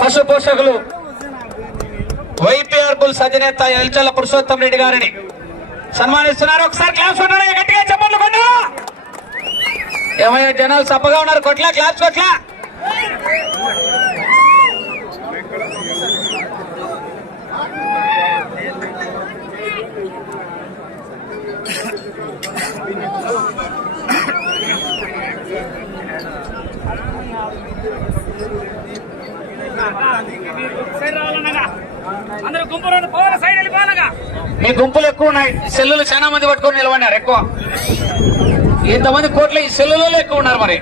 పశు పోషకులు YPR bulls అధినేత ఎల్చల్ల పురుషోత్తం రెడ్డి గారిని సన్మానిస్తున్నారు. ఒకసారి క్లాప్స్ కొట్టాలి, గట్టిగా చెప్పండి కొట్టు. ఏమయ్యా జనాలు సప్పగా ఉన్నారు, కొట్లా క్లాప్స్ కొట్లా. మీ గుంపులు ఎక్కువ ఉన్నాయి, సెల్లులు చాలా మంది పట్టుకొని నిలబడినారు. ఎక్కువ ఇంతమంది కోట్ల ఈ సెల్లులలో ఎక్కువ ఉన్నారు. మరి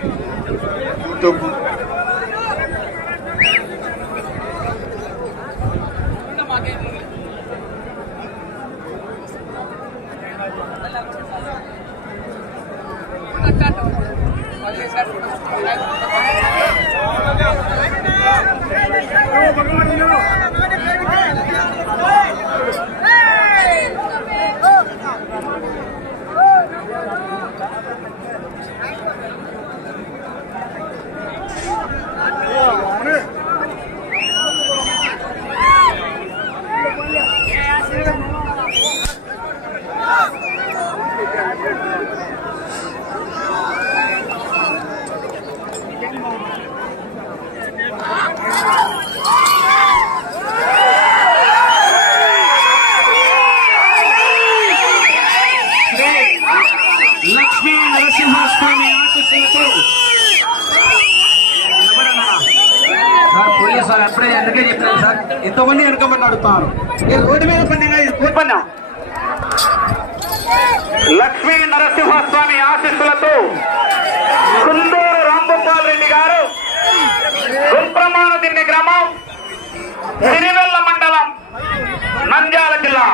లక్ష్మీ నరసింహస్వామి ఆశీస్సులతో పోలీసు వాళ్ళు ఎప్పుడే ఎందుకే చెప్పినారు సార్, ఎంతమంది వెనకమని అడుగుతారు. రోడ్డు మీద పండినా లక్ష్మీ నరసింహస్వామి ఆశీస్సులతో కుందూరు రాంగోపాల్ రెడ్డి గారు, గుంప్రమాణ దిన్నె గ్రామం, సిరివెల్ల మండలం, నంద్యాల జిల్లా.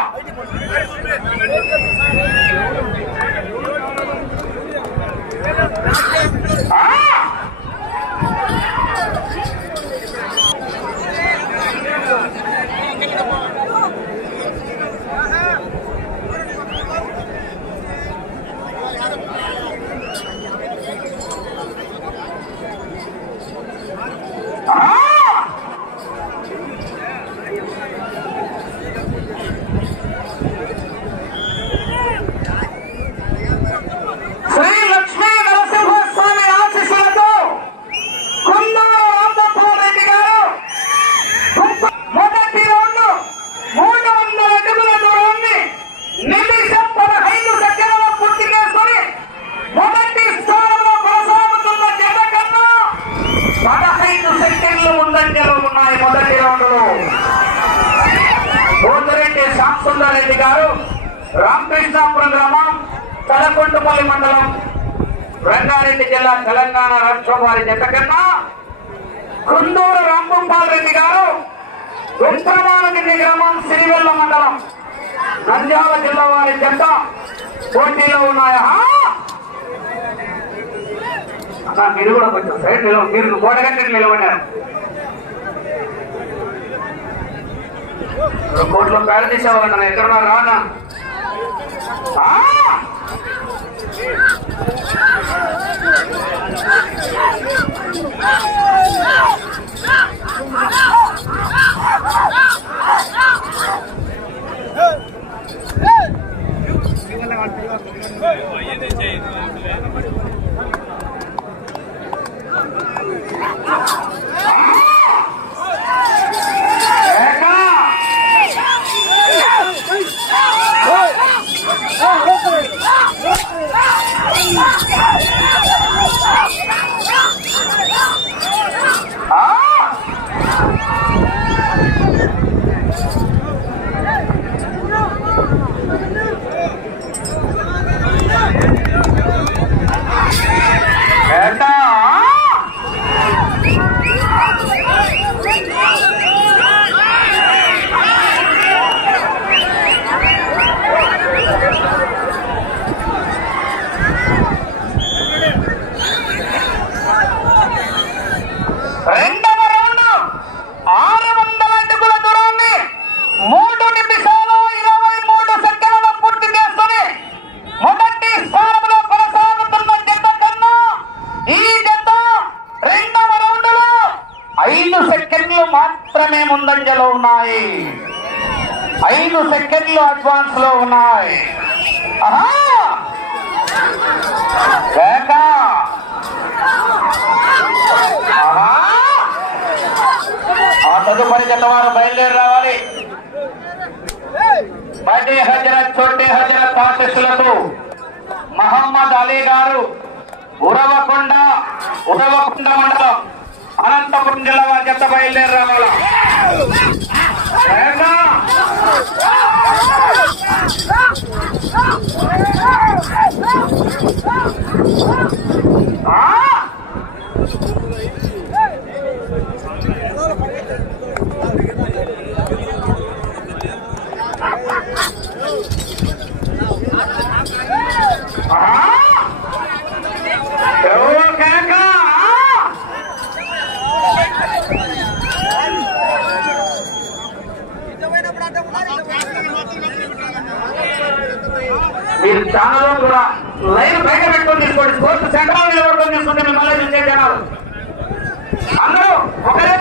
రెడ్డి గారు, రామకృష్ణాపురం గ్రామం, తలకొండపల్లి మండలం, రంగారెడ్డి జిల్లా, తెలంగాణ రాష్ట్రం వారి జత కన్నా కుందూరు రాంగోపాల్ రెడ్డి గారు, గుంప్రమాణగిరి గ్రామం, సిరివెల్ల మండలం, నంద్యాల జిల్లా వారి జత పోటీలో ఉన్నాయా? మీరు కూడా కొంచెం సైడ్ మీరు కోటగంటి నిలబడ్డారు. కోట్లో పేడ తీసేవాళ్ళ ఎక్కడున్నారు రానా? మాత్రమే ముందంజలో ఉన్నాయి. 5 సెకండ్లు అడ్వాన్స్ లో ఉన్నాయి. తదుపరి జత వారు బయలుదేరి రావాలి. బడే హజరత్ చోటే హజరత్ ఆశీస్సులతో మహమ్మద్ అలీ గారు ఉరవకొండ మండలం అనంతపురం జిల్లా వారి జత బయలుదేరి రావాలా. మీరు ఛానల్ కూడా లైన్ బయట పెట్టుకొని తీసుకోండి. స్పోర్ట్స్ సెంటర్ నిలబడుకొని తీసుకుంటే మిమ్మల్ని చూసే జనాలు అందరూ ఒకరే.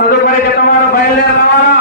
తదుపరి జత వారు బయలుదేరి రావాలా.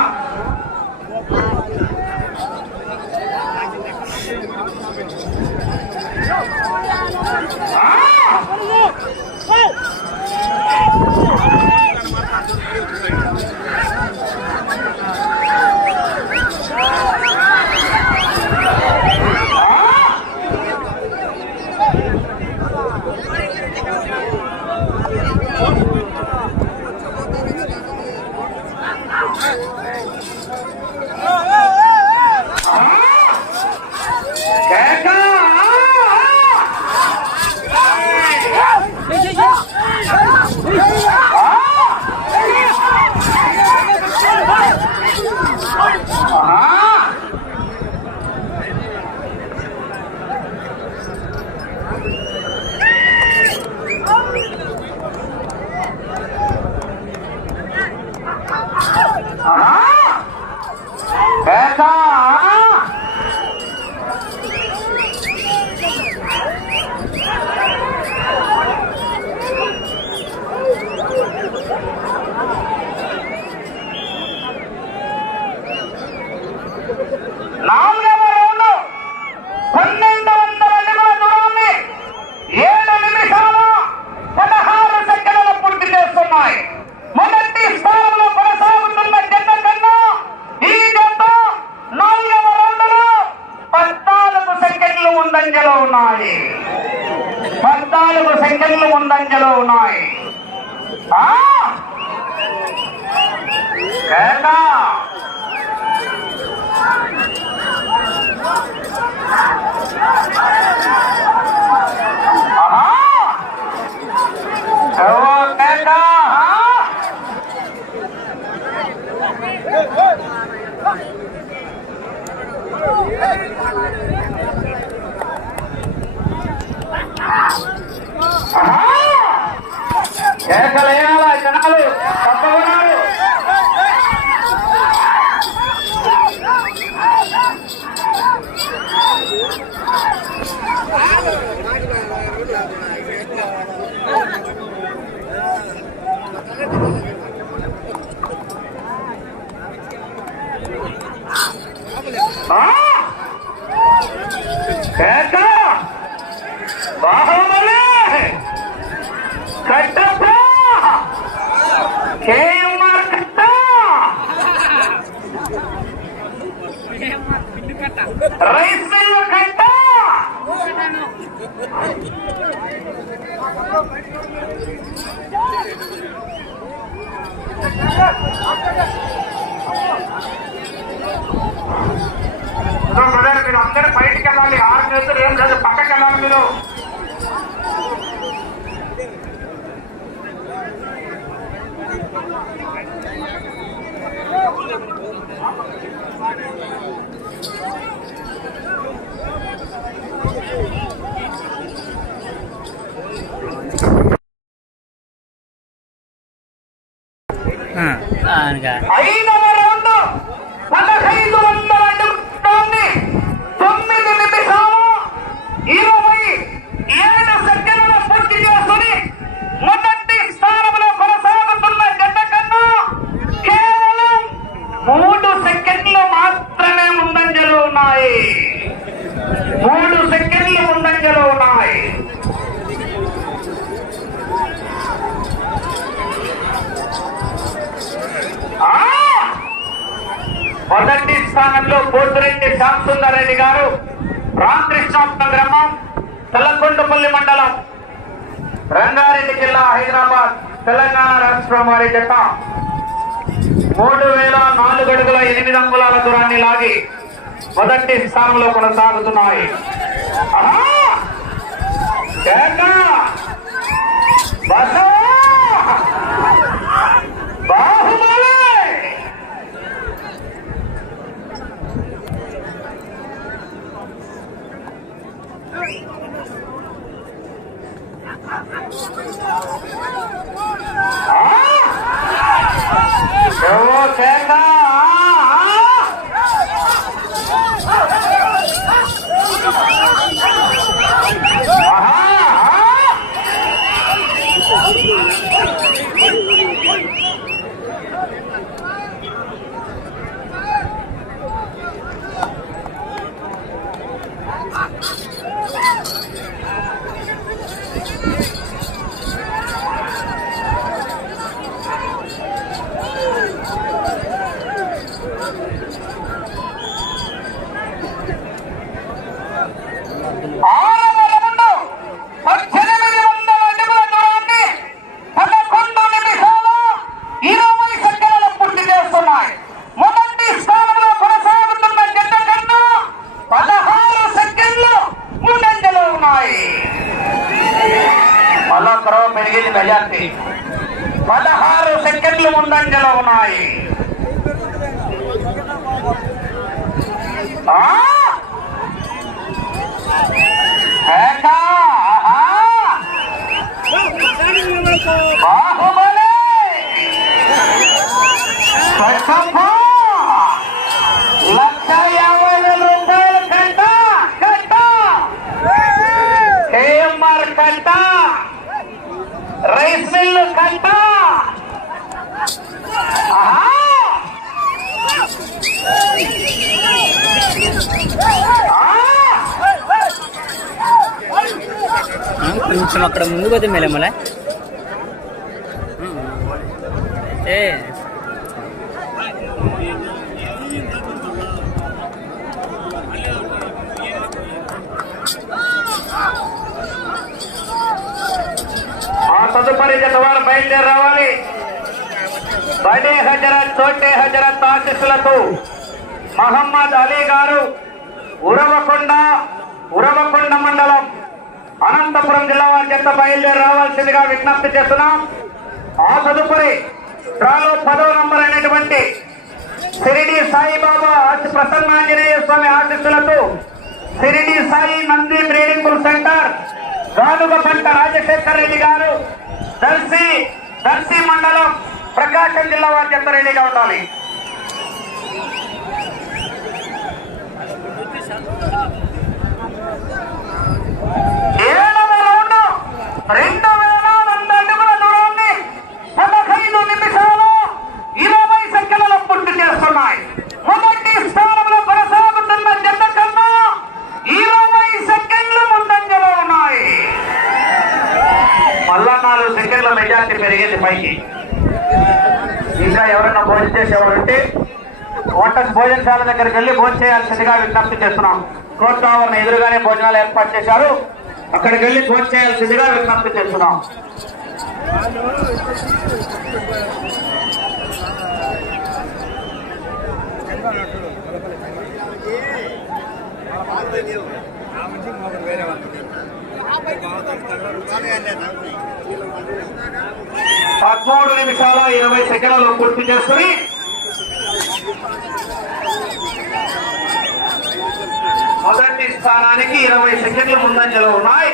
ఉన్నాయి. 14 సెకండ్లు ముందంజలో ఉన్నాయి. కేకలేయాల జనాలు తప్పకున్నారు. కేక బాహుబలి కట్టప్ప కేఎంఆర్ కట్ట రైస్ మిల్ కట్ట మీరు అందరూ బయటికి వెళ్ళాలి. 6 నిమిషాలు ఏం లేదు, పక్కకి వెళ్ళాలి మీరు. ఐదవ రౌండ్ 1500 అడుగుతోంది. 9 నిమిషాలు 27 సెకండ్ల పూర్తి చేసుకుని మొదటి స్థానంలో కొనసాగుతున్న జత కన్నా కేవలం 3 సెకండ్లు మాత్రమే ముందంజలో ఉన్నాయి. 3 సెకండ్లు ముందంజలో ఉన్నాయి. మొదటి స్థానంలో పోతిరెడ్డి శ్యామసుందర్ రెడ్డి గారు, రామకృష్ణాపురం గ్రామం, తలకొండపల్లి మండలం, రంగారెడ్డి జిల్లా, హైదరాబాద్, తెలంగాణ రాష్ట్రం వారి జత 3004 అడుగుల 8 అంగుళాల దూరాన్ని లాగి మొదటి స్థానంలో కొనసాగుతున్నాయి. బాహుబలి పెరిగింది. మెజార్టీ 16 సెకండ్లు ముందంజలో ఉన్నాయి. బాహుబలి ₹1,50,000 కట్ట కేఎంఆర్ కట్ట రైస్ మిల్ కట్ట. కొంచెం అక్కడ ముందు పోతే మెల్లమలే తదుపరి జత వారు బయలుదేరి రావాలి. బడే హజరత్ చోటే హజరత్ ఆశీస్సులతో మహమ్మద్ అలీ గారు, ఉరవకొండ మండలం, అనంతపురం జిల్లా వారి జత బయలుదేరి రావాల్సిందిగా విజ్ఞప్తి చేస్తున్నాం. ఆ తదుపరి డ్రాలో 10వ నంబర్ అయినటువంటి షిరిడి సాయిబాబా ప్రసన్నాంజనేయ స్వామి ఆశీస్సులతో Shirdi Sai Nandi breeding bull centre, Ganugapanta Rajasekhar Reddy గారు, దర్శి మండలం, ప్రకాశం జిల్లా వారి జత రెడీగా ఉండాలి. ఏడవ రౌండ్ 2,100 అడుగుల దూరాన్ని 15 నిమిషాలు 20 సెకండ్ల పూర్తి చేస్తున్నాయి. మొదటి స్థానంలో కొనసాగుతున్న జత కన్నా 20 సెకండ్లు ముందంజలో ఉన్నాయి. మళ్ళా 4 సెకండ్ల మెజార్టీ పెరిగింది పైకి. గా ఎవరైనా భోజనం చేసేవారుంటే భోజనశాల దగ్గరికి వెళ్ళి భోజనం చేయాల్సిందిగా విజ్ఞప్తి చేస్తున్నాం. కోర్టు ఆవరణ ఎదురుగానే భోజనాలు ఏర్పాటు చేశారు, అక్కడికి వెళ్ళి భోజనం చేయాల్సిందిగా విజ్ఞప్తి చేస్తున్నాం. పదమూడు నిమిషాల 20 సెకండ్లు పూర్తి చేసుకుని మొదటి స్థానానికి 20 సెకండ్లు ముందంజలో ఉన్నాయి.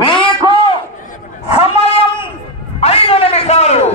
మీకు సమయం 5 నిమిషాలు.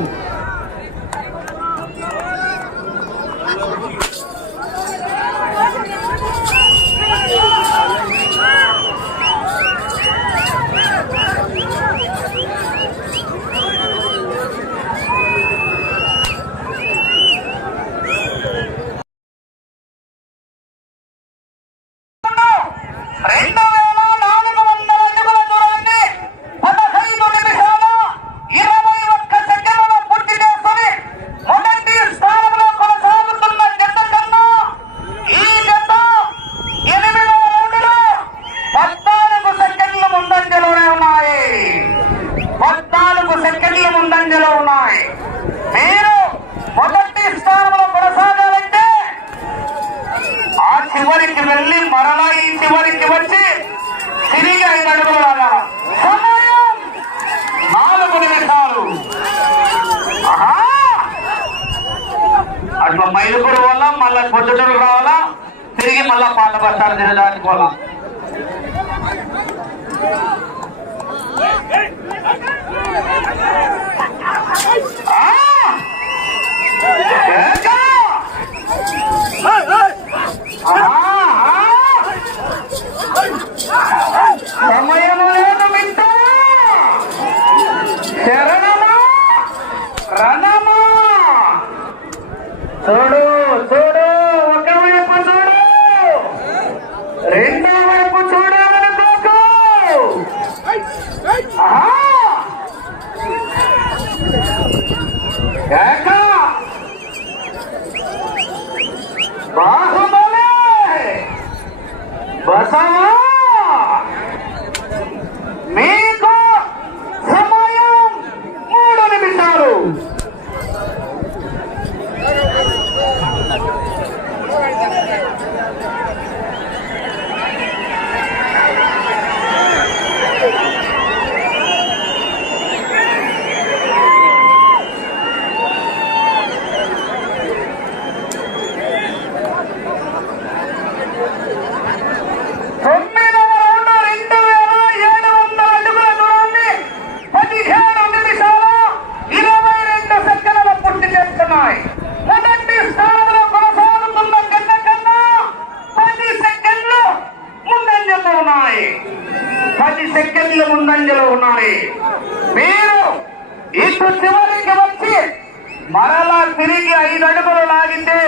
మీరు మొదటి స్థానంలో కొనసాగాలంటే ఆ చివరికి వెళ్ళి మరలా ఈ చివరికి వచ్చి తిరిగి 5 అడుగులు రాగాల. సమయం 4 నిమిషాలు. అట్లా మైలుగురు వల్ల మళ్ళా పొద్దుటూరు రావాలా, తిరిగి మళ్ళా పాత బస్తాలు తిరగడానికి పోవాలా. సమయం లేదు మిత్ర, శరణమా రణమా. చూడు చూడు, ఒకవైపు చూడు, రెండో వైపు చూడాలనుకోకు. బాహుబలి బసవా, మీకు సమయం 3 నిమిషాలు. మొదటి స్థానంలో కొనసాగుతున్న గంట కన్నా 10 సెకండ్లు ముందంజలో ఉన్నాయి. 10 సెకండ్లు ముందంజలో ఉన్నాయి. మీరు ఇటు చివరికి వచ్చి మరలా తిరిగి 5 అడుగులు లాగితే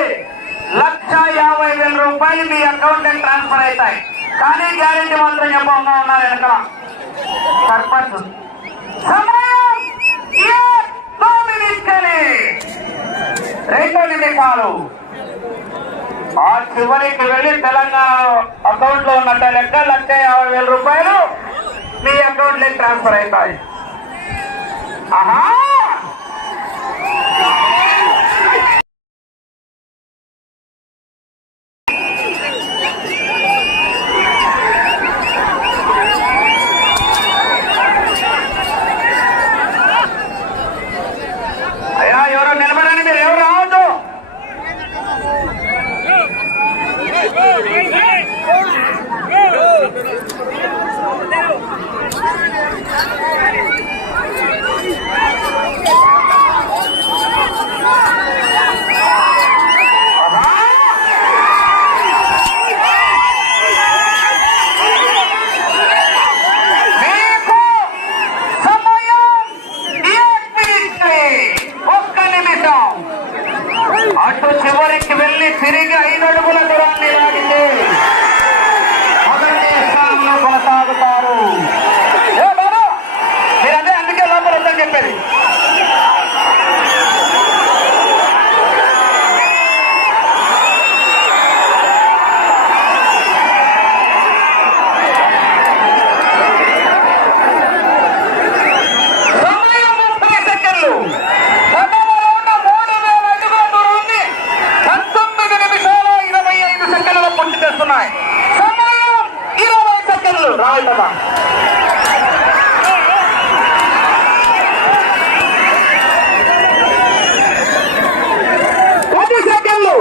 1,50,000 రూపాయలు మీ అకౌంట్ ట్రాన్స్ఫర్ అవుతాయి. కానీ గ్యారెంటీ మాత్రం చెప్పకుండా ఉన్నారు వెనకాల సర్పంచ్. సమయం 2 నిమిషాలు. ఆ చివరికి వెళ్ళి తెలంగాణ అకౌంట్ లో ఉన్నట్టు లెక్క 1,50,000 రూపాయలు మీ అకౌంట్ లో ట్రాన్స్ఫర్ అవుతాయి. అయ్యా ఎవరు నిలబడండి, మీరు ఎవరు రావద్దు. అటు చివరికి వెళ్లి తిరిగి 5 అడుగుల దూరాన్ని లాగితే మొదటి స్థానంలో కొనసాగుతారు. మీరంటే అందుకే లోపల వద్దని చెప్పేది. సమయం 20 సెకండ్లు రావాలి కదా. 10 సెకండ్లు.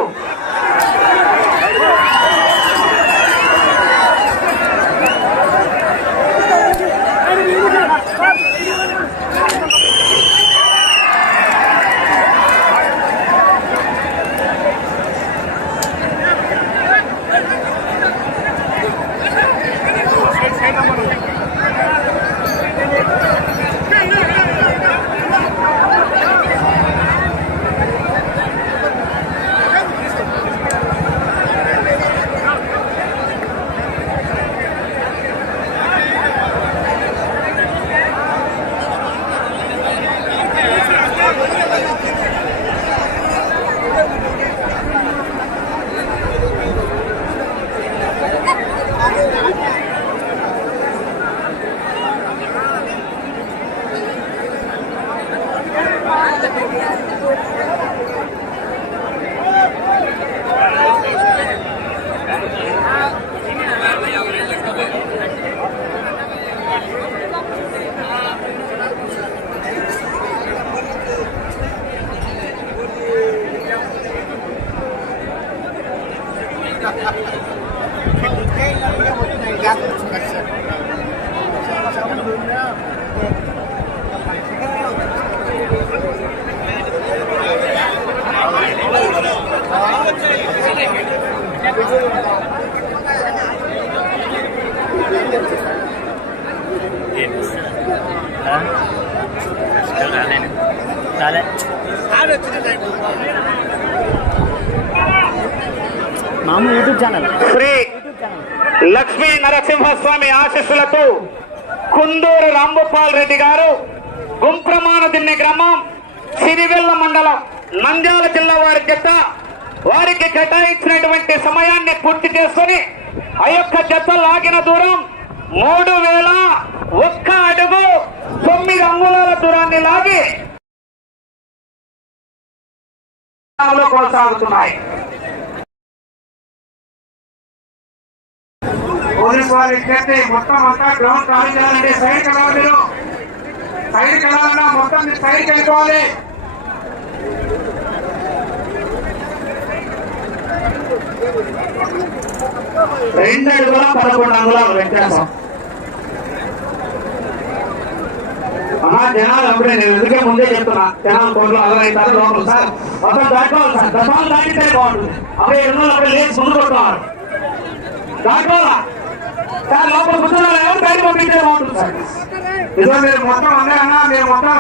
శ్రీ లక్ష్మీ నరసింహస్వామి ఆశీస్సులతో కుందూరు రాంభూపాల్ రెడ్డి గారు గుంప్రమాణ దిన్నె గ్రామం సిరివెల్ల మండలం నంద్యాల జిల్లా వారి జత వారికి కేటాయించినటువంటి సమయాన్ని పూర్తి చేసుకుని ఆ యొక్క జత లాగిన దూరం 3001 అడుగు 9 అంగుళాల దూరాన్ని లాగి కొనసాగుతున్నాయి. పోలీసు వారు ఇక్కడైతే మొత్తం అంతా గ్రౌండ్ ఖాళీ చేయాలంటే సైడ్ వెళ్ళాలి. మీరు సైడ్కి వెళ్ళాలన్నా మొత్తం మీరు సైడ్కి వెళ్ళిపోవాలి. రెండు అడుగుల 11 అంగుళాలు వ్యత్యాసం. అమ్మా జనాలు అప్పుడే నేను ఎందుకే ముందే చెప్తున్నా, జనాలు కోట్లు అలవైతారు లోపల సార్ మొత్తం దాటుకోవాలి సార్. దశాలు దాటితే బాగుంటుంది. అప్పుడే ఎన్నో అప్పుడే లేచి ముందు కొట్టుకోవాలి. దాటుకోవాలా సార్, లోపల కూర్చున్నారు ఎవరు బయట పంపించే బాగుంటుంది సార్. ఇదో మీరు మొత్తం అందరన్నా మీరు మొత్తం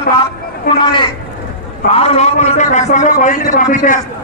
ఉండాలి. కారు లోపల ఉంటే కష్టంలో బయటికి పంపించేస్తారు.